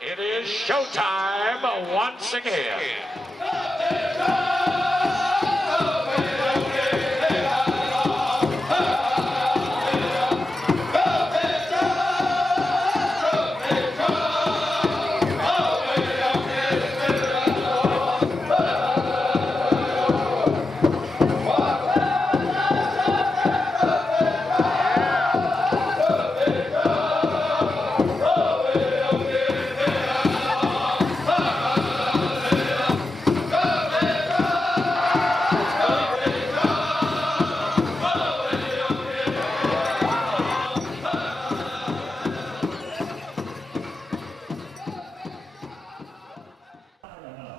It is showtime once again.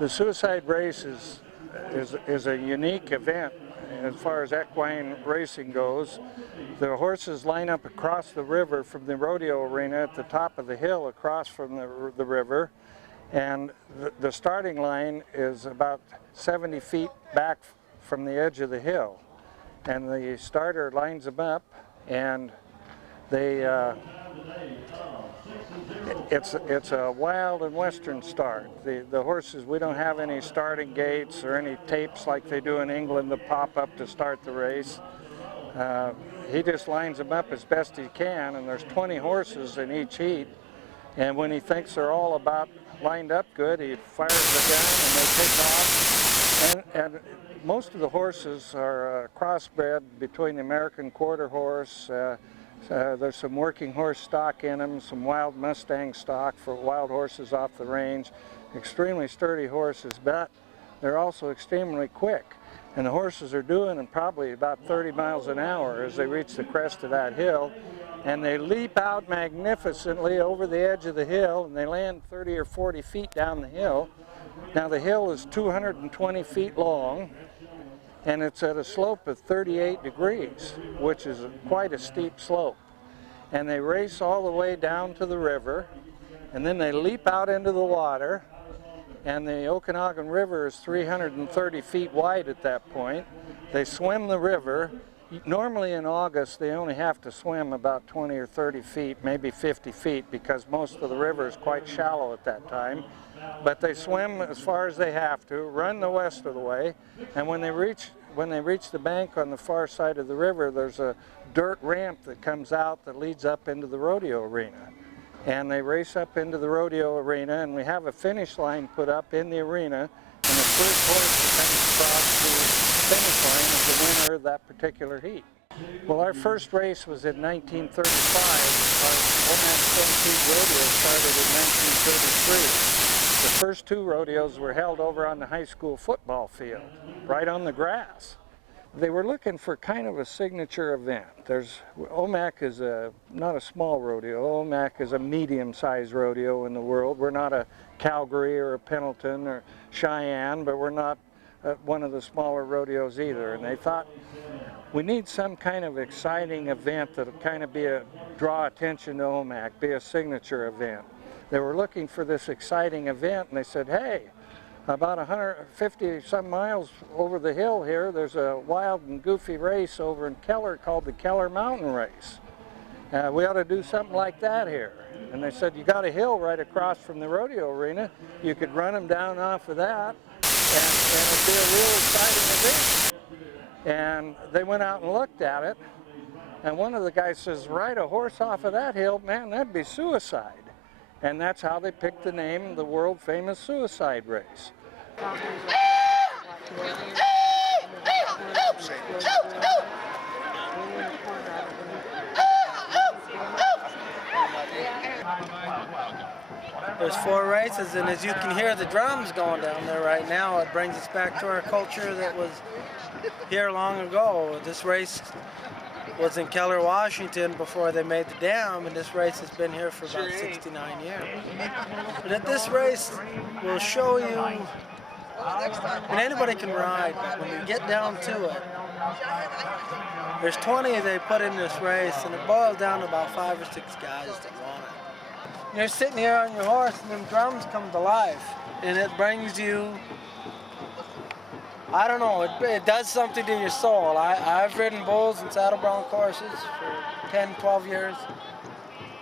The suicide race is a unique event as far as equine racing goes. The horses line up across the river from the rodeo arena at the top of the hill across from the river, and the starting line is about 70 feet back from the edge of the hill. And the starter lines them up, and they it's a wild and western start. The horses, we don't have any starting gates or any tapes like they do in England that pop up to start the race. He just lines them up as best he can, and there's 20 horses in each heat. And when he thinks they're all about lined up good, he fires the gun and they take off. And most of the horses are crossbred between the American quarter horse. There's some working horse stock in them, some wild Mustang stock for wild horses off the range. Extremely sturdy horses, but they're also extremely quick. And the horses are doing them probably about 30 miles an hour as they reach the crest of that hill. And they leap out magnificently over the edge of the hill, and they land 30 or 40 feet down the hill. Now the hill is 220 feet long, and it's at a slope of 38 degrees, which is quite a steep slope. And they race all the way down to the river, and then they leap out into the water, and the Okanagan River is 330 feet wide at that point. They swim the river. Normally in August, they only have to swim about 20 or 30 feet, maybe 50 feet, because most of the river is quite shallow at that time. But they swim as far as they have to, run the rest of the way, and when they reach the bank on the far side of the river, there's a dirt ramp that comes out that leads up into the rodeo arena. And they race up into the rodeo arena, and we have a finish line put up in the arena, and the first horse that comes across the finish line is the winner of that particular heat. Well, our first race was in 1935. Our Omak Stampede rodeo started in 1933. The first two rodeos were held over on the high school football field, right on the grass. They were looking for kind of a signature event. Omak is not a small rodeo. Omak is a medium-sized rodeo in the world. We're not a Calgary or a Pendleton or Cheyenne, but we're not one of the smaller rodeos either. And they thought, we need some kind of exciting event that'll kind of draw attention to Omak, be a signature event. They were looking for this exciting event, and they said, hey, about 150 some miles over the hill here, there's a wild and goofy race over in Keller called the Keller Mountain Race. We ought to do something like that here. And they said, you got a hill right across from the rodeo arena. You could run them down off of that, and it'd be a real exciting event. And they went out and looked at it, and one of the guys says, ride a horse off of that hill, man, that'd be suicide. And that's how they picked the name of the world-famous suicide race. There's 4 races, and as you can hear the drums going down there right now, it brings us back to our culture that was here long ago. This race was in Keller, Washington before they made the dam, and this race has been here for about 69 years. But at this race, we'll show you, and anybody can ride, but when you get down to it, there's 20 they put in this race, and it boils down to about 5 or 6 guys that want it. You're sitting here on your horse, and them drums come to life, and it brings you, I don't know, it does something to your soul. I've ridden bulls and saddle bronc horses for 10, 12 years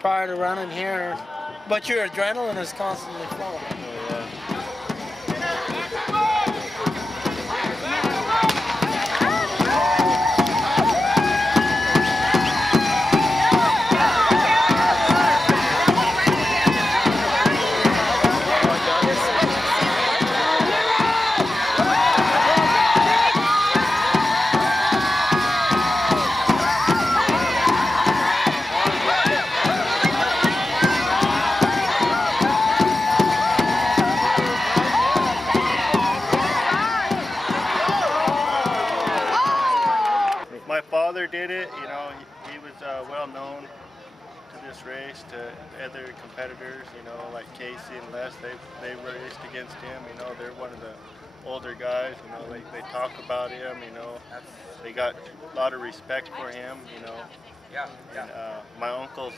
prior to running here. But your adrenaline is constantly flowing. Oh, yeah. My father did it, you know, he was well known to this race, to other competitors, you know, like Casey and Les, they raced against him, you know, they're one of the older guys, you know, they talk about him, you know, they got a lot of respect for him, you know. Yeah, And, my uncles,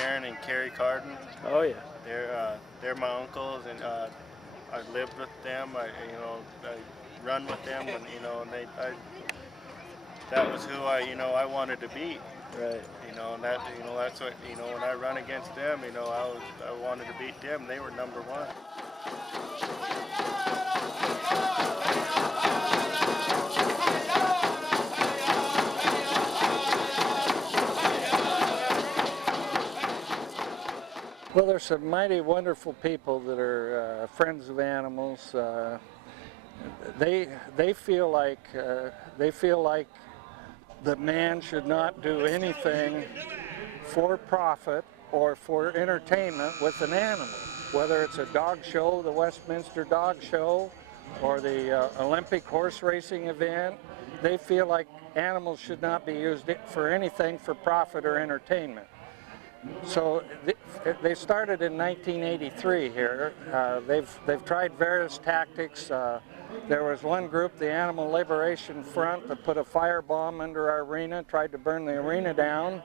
Aaron and Carrie Carden. Oh yeah. They're my uncles, and I lived with them. I run with them, and you know, and that was who I wanted to beat. Right. You know, and that's what, you know, when I run against them, you know, I wanted to beat them. They were number one. Well, there's some mighty wonderful people that are friends of animals. They feel like that man should not do anything for profit or for entertainment with an animal, whether it's a dog show, the Westminster Dog Show, or the Olympic horse racing event. They feel like animals should not be used for anything for profit or entertainment. So they started in 1983 here. They've tried various tactics. There was one group, the Animal Liberation Front, that put a firebomb under our arena, tried to burn the arena down.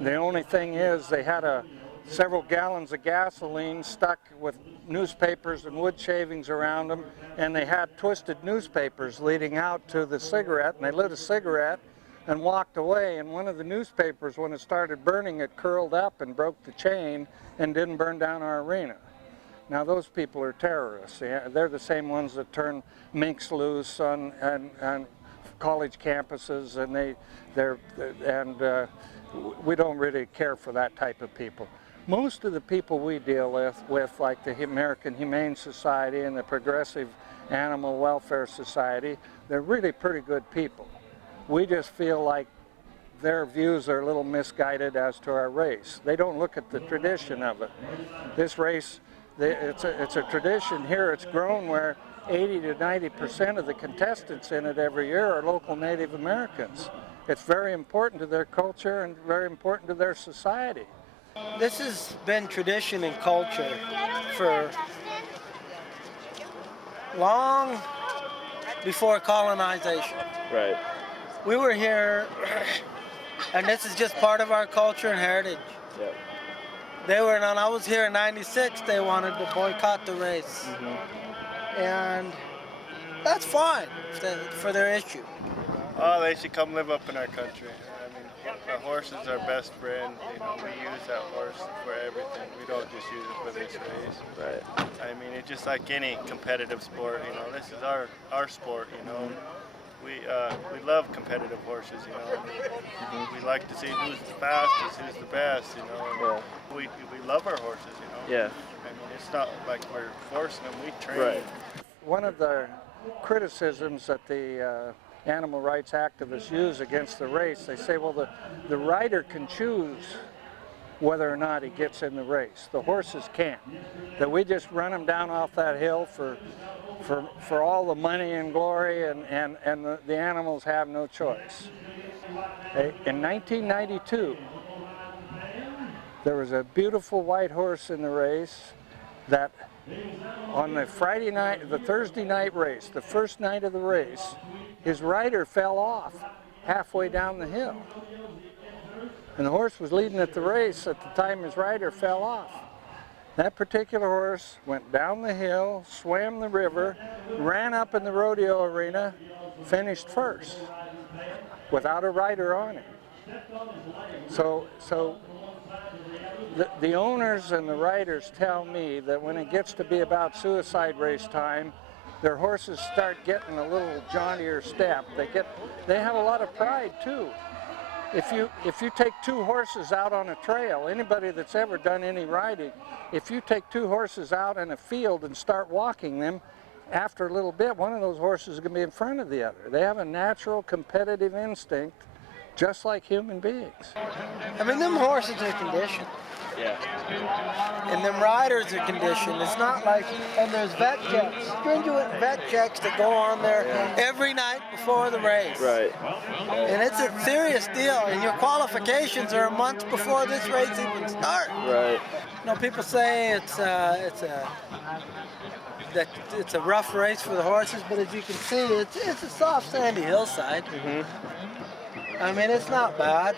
The only thing is they had several gallons of gasoline stuck with newspapers and wood shavings around them, and they had twisted newspapers leading out to the cigarette, and they lit a cigarette and walked away, and one of the newspapers, when it started burning, it curled up and broke the chain and didn't burn down our arena. Now those people are terrorists. They're the same ones that turn minks loose on college campuses, and we don't really care for that type of people. Most of the people we deal with like the American Humane Society and the Progressive Animal Welfare Society, they're really pretty good people. We just feel like their views are a little misguided as to our race. They don't look at the tradition of it. This race, it's a tradition here. It's grown where 80 to 90% of the contestants in it every year are local Native Americans. It's very important to their culture and very important to their society. This has been tradition and culture for long before colonization. Right. We were here, and this is just part of our culture and heritage. Yep. When I was here in '96, they wanted to boycott the race. Mm-hmm. And that's fine for their issue. Oh, they should come live up in our country. I mean, the horse is our best friend. You know, we use that horse for everything. We don't just use it for this race. Right. I mean, it's just like any competitive sport. You know, this is our sport. You know. We love competitive horses, you know. Mm-hmm. We like to see who's the fastest, who's the best, you know. Yeah. We love our horses, you know. Yeah. I mean, it's not like we're forcing them, we train. Right. One of the criticisms that the animal rights activists use against the race, they say, well, the rider can choose whether or not he gets in the race. The horses can't. That we just run them down off that hill for all the money and glory, and the animals have no choice. In 1992, there was a beautiful white horse in the race that on the Thursday night race, the first night of the race, his rider fell off halfway down the hill. And the horse was leading at the race at the time his rider fell off. That particular horse went down the hill, swam the river, ran up in the rodeo arena, finished first without a rider on it. So the owners and the riders tell me that when it gets to be about suicide race time, their horses start getting a little jauntier step. They have a lot of pride too. If you take two horses out on a trail, anybody that's ever done any riding, if you take two horses out in a field and start walking them, after a little bit, one of those horses is going to be in front of the other. They have a natural competitive instinct, just like human beings. I mean, them horses are conditioned. Yeah. And them riders are conditioned. It's not like, and there's vet checks, stringent vet checks that go on there every night before the race. Right. And it's a serious deal, and your qualifications are a month before this race even starts. Right. You know, people say that it's a rough race for the horses, but as you can see, it's a soft, sandy hillside. I mean, it's not bad.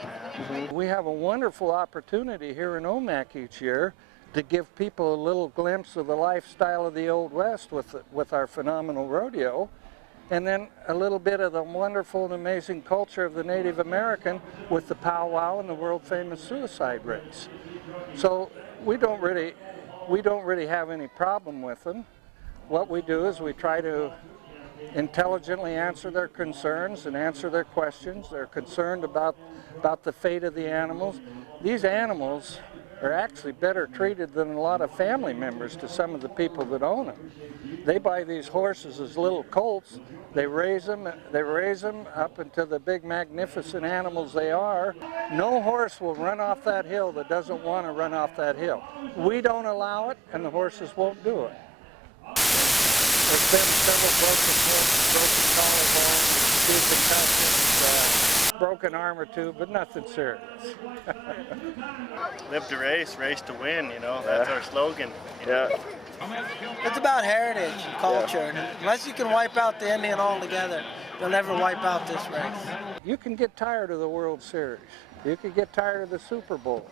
We have a wonderful opportunity here in Omak each year to give people a little glimpse of the lifestyle of the Old West with our phenomenal rodeo, and then a little bit of the wonderful and amazing culture of the Native American with the powwow and the world-famous suicide race. So we don't really have any problem with them. What we do is we try to intelligently answer their concerns and answer their questions. They're concerned about the fate of the animals. These animals are actually better treated than a lot of family members to some of the people that own them. They buy these horses as little colts. They raise them up into the big magnificent animals they are. No horse will run off that hill that doesn't want to run off that hill. We don't allow it, and the horses won't do it. There's been several broken collarbones, a few concussions, broken arm or two, but nothing serious. Live to race, race to win, you know, that's our slogan. Yeah. It's about heritage and culture. And unless you can wipe out the Indian altogether, you'll never wipe out this race. You can get tired of the World Series. You can get tired of the Super Bowl.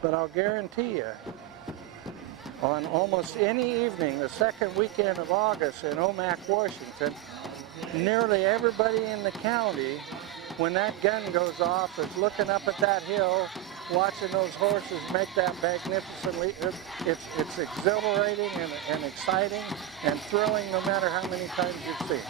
But I'll guarantee you, on almost any evening, the second weekend of August in Omak, Washington, nearly everybody in the county, when that gun goes off, is looking up at that hill, watching those horses make that magnificent leap. It's exhilarating and exciting and thrilling no matter how many times you've seen it.